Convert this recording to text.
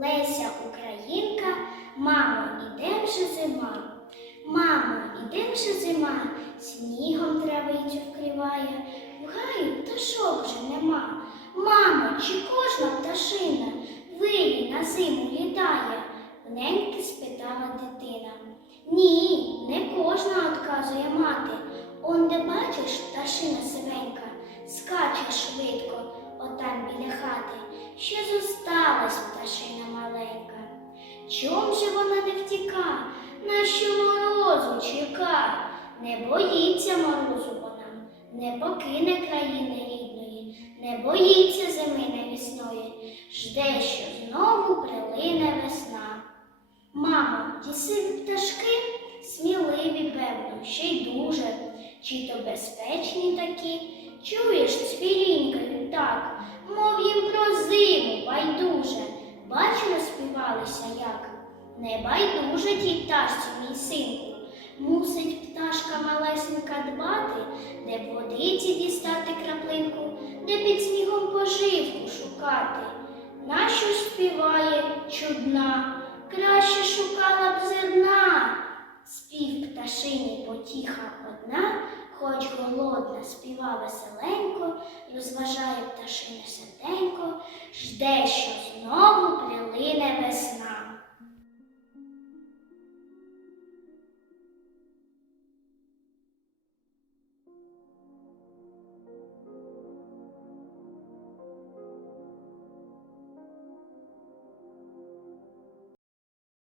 Леся Українка, мамо, ідем же зима. Мамо, ідем же зима, снігом травицю вкриває, в гаю пташок вже нема. Мамо, чи кожна пташина виє на зиму літає? Неньки спитала дитина. Ні, не кожна отказує мати. Он де бачиш, пташина сивенька, скаче швидко, отам біля хати. Ще зосталась пташина маленька. Чом же вона не втіка, нащо морозу чека? Не боїться морозу вона, не покине країни рідної, не боїться зими невісної, жде, що знову прилине весна. Мамо, ті пташки сміливі, певно, ще й дуже, чи то безпечні такі, чуєш, Не байдуже тій пташці, мій синку. Мусить пташка малесенька дбати, де б водиці дістати краплинку, де під снігом поживку шукати. Нащо співає чудна, краще шукала б зерна. Спів пташині потіха одна, хоч голодна, співа веселенько, розважає пташине серденько, жде, що знову.